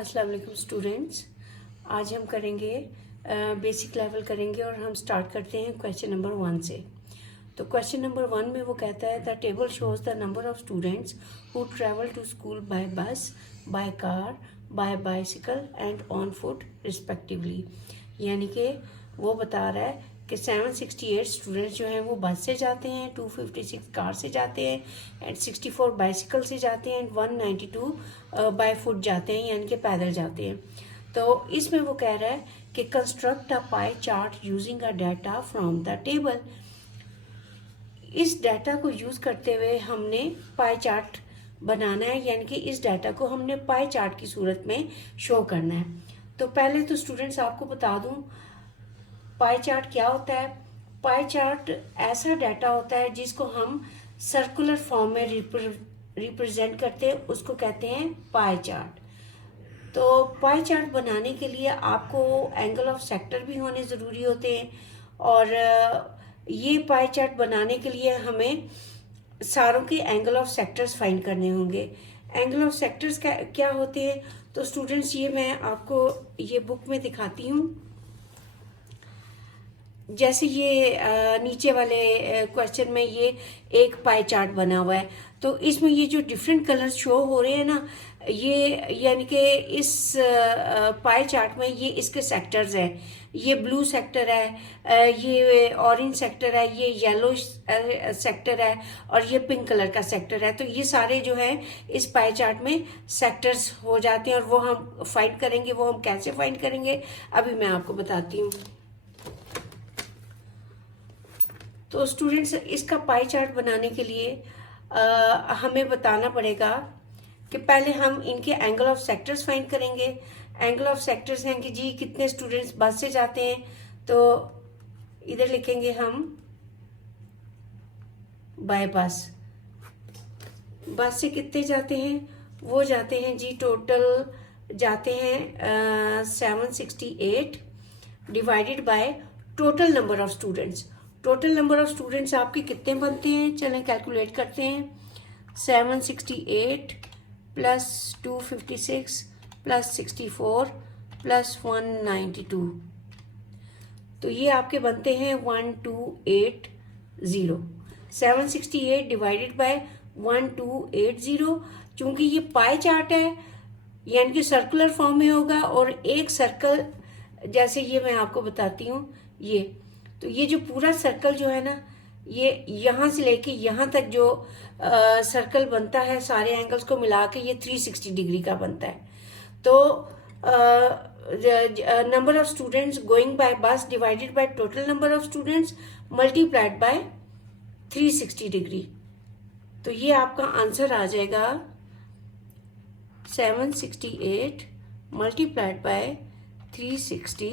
अस्सलाम वालेकुम स्टूडेंट्स। आज हम करेंगे बेसिक लेवल करेंगे और हम स्टार्ट करते हैं क्वेश्चन नंबर 1 से। तो क्वेश्चन नंबर 1 में वो कहता है the table shows the number of students who travel to school by bus, by car, by bicycle and on foot respectively. यानी कि वो बता रहा है कि 768 स्टूडेंट्स जो हैं वो बस से जाते हैं, 256 कार से जाते हैं एंड 64 बाइसिकल से जाते हैं एंड 192 बाय फुट जाते हैं, यानी कि पैदल जाते हैं। तो इसमें वो कह रहा है कि construct a pie chart using a data from the table. इस डाटा को यूज़ करते हुए हमने पाई चार्ट बनाना है, यानी कि इस डाटा को हमने पाई चार्ट की सूरत में शो करना है। तो पहले तो स्टूडेंट्स आपको बता दूं पाई चार्ट क्या होता है। पाई चार्ट ऐसा डाटा होता है जिसको हम सर्कुलर फॉर्म में रिप्रेजेंट करते हैं, उसको कहते हैं पाई चार्ट। तो पाई चार्ट बनाने के लिए आपको एंगल ऑफ सेक्टर भी होने ज़रूरी होते हैं और ये पाई चार्ट बनाने के लिए हमें सारों के एंगल ऑफ सेक्टर्स फाइंड करने होंगे। एंगल ऑफ सेक्टर्स क्या होते हैं तो स्टूडेंट्स ये मैं आपको ये बुक में दिखाती हूँ। जैसे ये नीचे वाले क्वेश्चन में ये एक पाई चार्ट बना हुआ है, तो इसमें ये जो डिफरेंट कलर्स शो हो रहे हैं ना, ये यानी कि इस पाई चार्ट में ये इसके सेक्टर्स हैं। ये ब्लू सेक्टर है, ये ऑरेंज सेक्टर है, ये येलो सेक्टर है और ये पिंक कलर का सेक्टर है। तो ये सारे जो है इस पाई चार्ट में सेक्टर्स हो जाते हैं और वो हम फाइंड करेंगे। वो हम कैसे फाइंड करेंगे अभी मैं आपको बताती हूँ। तो स्टूडेंट्स इसका पाई चार्ट बनाने के लिए हमें बताना पड़ेगा कि पहले हम इनके एंगल ऑफ सेक्टर्स फाइंड करेंगे। एंगल ऑफ सेक्टर्स हैं कि जी कितने स्टूडेंट्स बस से जाते हैं, तो इधर लिखेंगे हम बाय बस। बस से कितने जाते हैं, वो जाते हैं जी टोटल जाते हैं 768 divided by total number of students. Total number of students आपके कितने बनते हैं, चलें कैलकुलेट करते हैं। 768 प्लस 256 प्लस 64 प्लस 192, तो ये आपके बनते हैं 1280। 768 डिवाइडेड बाय 1280। चूंकि ये पाई चार्ट है यानी कि सर्कुलर फॉर्म में होगा और एक सर्कल, जैसे ये मैं आपको बताती हूँ, ये तो ये जो पूरा सर्कल जो है ना, ये यहाँ से लेके यहाँ तक जो सर्कल बनता है सारे एंगल्स को मिला के ये 360 डिग्री का बनता है। तो number of students going by bus divided by total number of students multiplied by 360 degree. तो ये आपका आंसर आ जाएगा 768 मल्टीप्लाइड बाय 360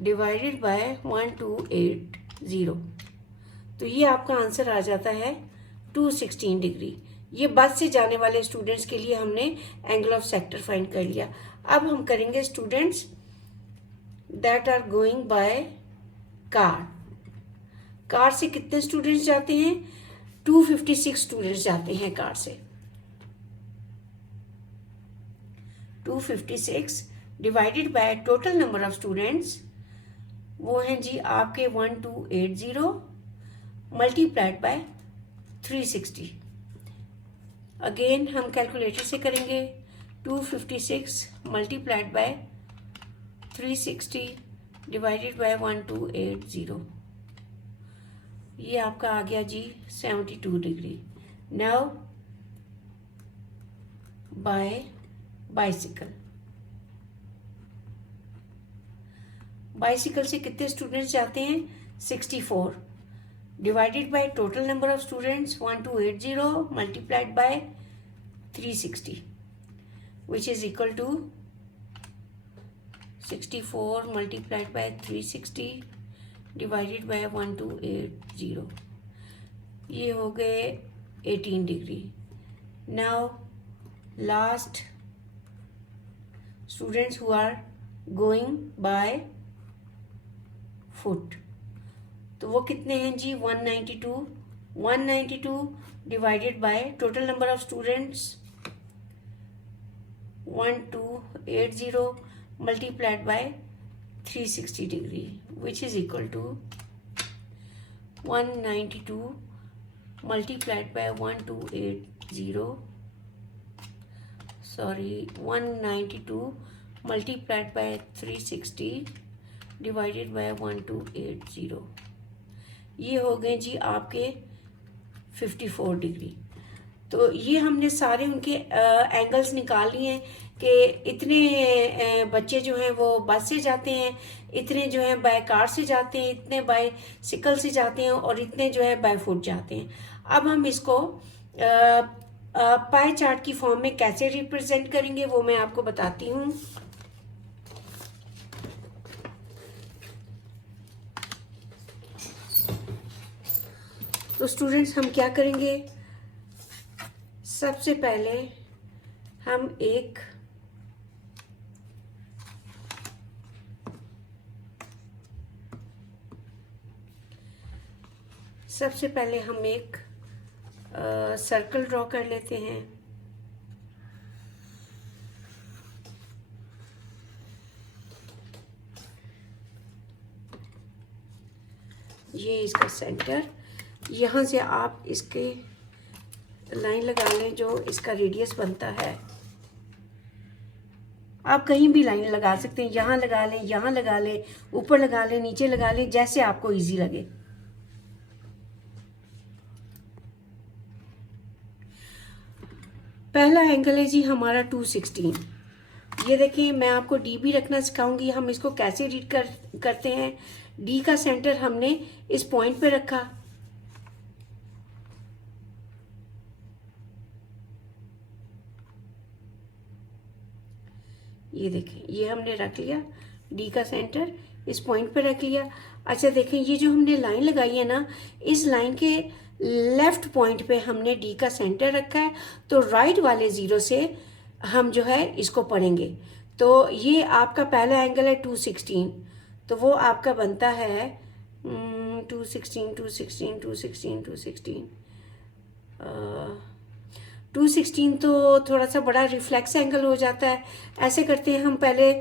डिवाइडेड बाय 1280। तो ये आपका आंसर आ जाता है 216 डिग्री। ये बस से जाने वाले स्टूडेंट्स के लिए हमने एंगल ऑफ सेक्टर फाइंड कर लिया। अब हम करेंगे students that are going by car. Car से कितने स्टूडेंट्स जाते हैं, 256 स्टूडेंट्स जाते हैं कार से। 256 divided by total number of students, वो हैं जी आपके 1280 मल्टीप्लाइड बाय 360। अगेन हम कैलकुलेटर से करेंगे। 256 मल्टीप्लाइड बाय 360 डिवाइडेड बाय 1280, ये आपका आ गया जी 72 degree. Now by bicycle. Bicycle से कितने स्टूडेंट्स जाते हैं, 64 divided by total number of students 1280 multiplied by 360 which is equal to 64 multiplied by 360 divided by 1280, ये हो गए 18 degree. Now last students who are going by foot, तो वो कितने हैं जी 192 divided by total number of students 1280 multiplied by 360 degree, which is equal to 192 multiplied by 192 multiplied by 360 divided by 1280। ये हो गए जी आपके 54 डिग्री। तो ये हमने सारे उनके एंगल्स निकाल लिए हैं कि इतने बच्चे जो हैं वो बस से जाते हैं, इतने जो हैं बाय कार से जाते हैं, इतने बाय साइकिल से जाते हैं और इतने जो है बाय फुट जाते हैं। अब हम इसको पाई चार्ट की फॉर्म में कैसे रिप्रेजेंट करेंगे वो मैं आपको बताती हूँ। तो स्टूडेंट्स हम क्या करेंगे, सबसे पहले हम एक सर्कल ड्रॉ कर लेते हैं। ये इसका सेंटर, यहाँ से आप इसके लाइन लगा लें जो इसका रेडियस बनता है। आप कहीं भी लाइन लगा सकते हैं, यहाँ लगा लें, यहाँ लगा लें, ऊपर लगा लें, नीचे लगा लें, जैसे आपको इजी लगे। पहला एंगल है जी हमारा 216। ये देखिए मैं आपको डी भी रखना सिखाऊंगी, हम इसको कैसे रीड करते हैं। डी का सेंटर हमने इस पॉइंट पे रखा, ये देखें ये हमने रख लिया, डी का सेंटर इस पॉइंट पे रख लिया। अच्छा देखें ये जो हमने लाइन लगाई है ना, इस लाइन के लेफ्ट पॉइंट पे हमने डी का सेंटर रखा है, तो राइट वाले जीरो से हम जो है इसको पढ़ेंगे। तो ये आपका पहला एंगल है 216, तो वो आपका बनता है 216 तो थोड़ा सा बड़ा रिफ्लेक्स एंगल हो जाता है। ऐसे करते हैं हम पहले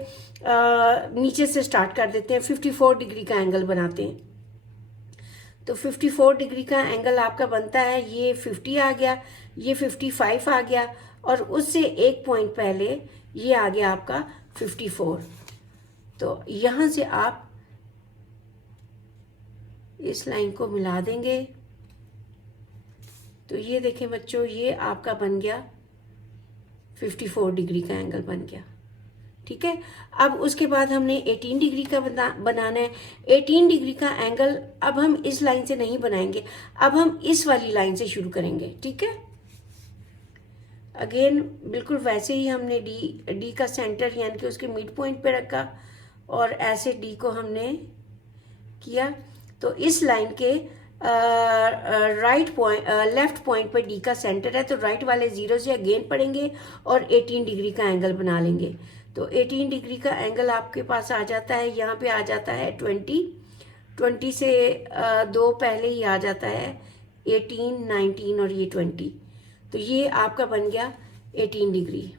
नीचे से स्टार्ट कर देते हैं, 54 डिग्री का एंगल बनाते हैं। तो 54 डिग्री का एंगल आपका बनता है, ये 50 आ गया, ये 55 आ गया, और उससे एक पॉइंट पहले ये आ गया आपका 54। तो यहाँ से आप इस लाइन को मिला देंगे, तो ये देखें बच्चों ये आपका बन गया 54 डिग्री का एंगल बन गया। ठीक है, अब उसके बाद हमने 18 डिग्री का बनाना है। 18 डिग्री का एंगल अब हम इस लाइन से नहीं बनाएंगे, अब हम इस वाली लाइन से शुरू करेंगे। ठीक है, अगेन बिल्कुल वैसे ही हमने डी का सेंटर यानी कि उसके मिड पॉइंट पे रखा और ऐसे डी को हमने किया। तो इस लाइन के लेफ्ट पॉइंट पर डी का सेंटर है, तो राइट वाले जीरो से अगेन पढ़ेंगे और 18 डिग्री का एंगल बना लेंगे। तो 18 डिग्री का एंगल आपके पास आ जाता है, यहाँ पे आ जाता है 20 से दो पहले ही आ जाता है 18, 19 और ये 20। तो ये आपका बन गया 18 डिग्री।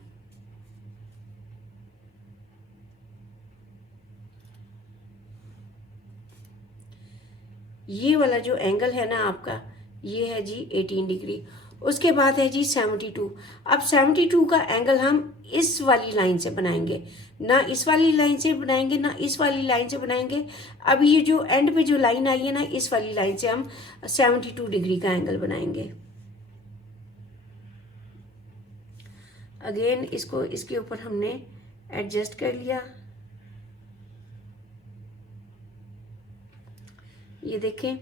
ये वाला जो एंगल है ना आपका, ये है जी 18 डिग्री। उसके बाद है जी 72। अब 72 का एंगल हम इस वाली लाइन से बनाएंगे, ना इस वाली लाइन से बनाएंगे ना इस वाली लाइन से बनाएंगे। अब ये जो एंड पे जो लाइन आई है ना, इस वाली लाइन से हम 72 डिग्री का एंगल बनाएंगे। अगेन इसको इसके ऊपर हमने एडजस्ट कर लिया, ये देखें।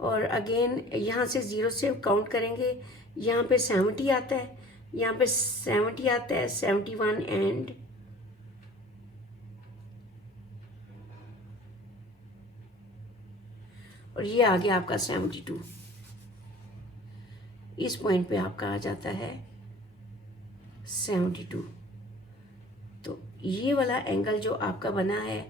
और अगेन यहाँ से जीरो से काउंट करेंगे, यहाँ पे 70 आता है, यहाँ पे 70 आता है, 71 एंड और ये आ गया आपका 72। इस पॉइंट पे आपका आ जाता है 72। तो ये वाला एंगल जो आपका बना है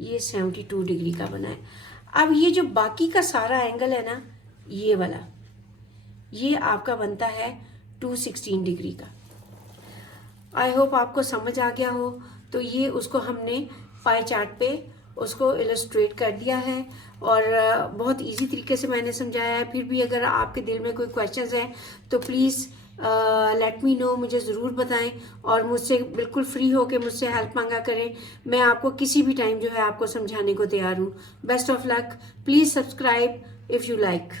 ये 72 डिग्री का बना है। अब ये जो बाकी का सारा एंगल है ना, ये वाला, ये आपका बनता है 216 डिग्री का। आई होप आपको समझ आ गया हो। तो ये उसको हमने पाई चार्ट पे उसको इलस्ट्रेट कर दिया है और बहुत इजी तरीके से मैंने समझाया है। फिर भी अगर आपके दिल में कोई क्वेश्चंस हैं तो प्लीज़ लेट मी नो, मुझे ज़रूर बताएं और मुझसे बिल्कुल फ्री होके मुझसे हेल्प मांगा करें। मैं आपको किसी भी टाइम जो है आपको समझाने को तैयार हूँ। Best of luck. Please subscribe if you like.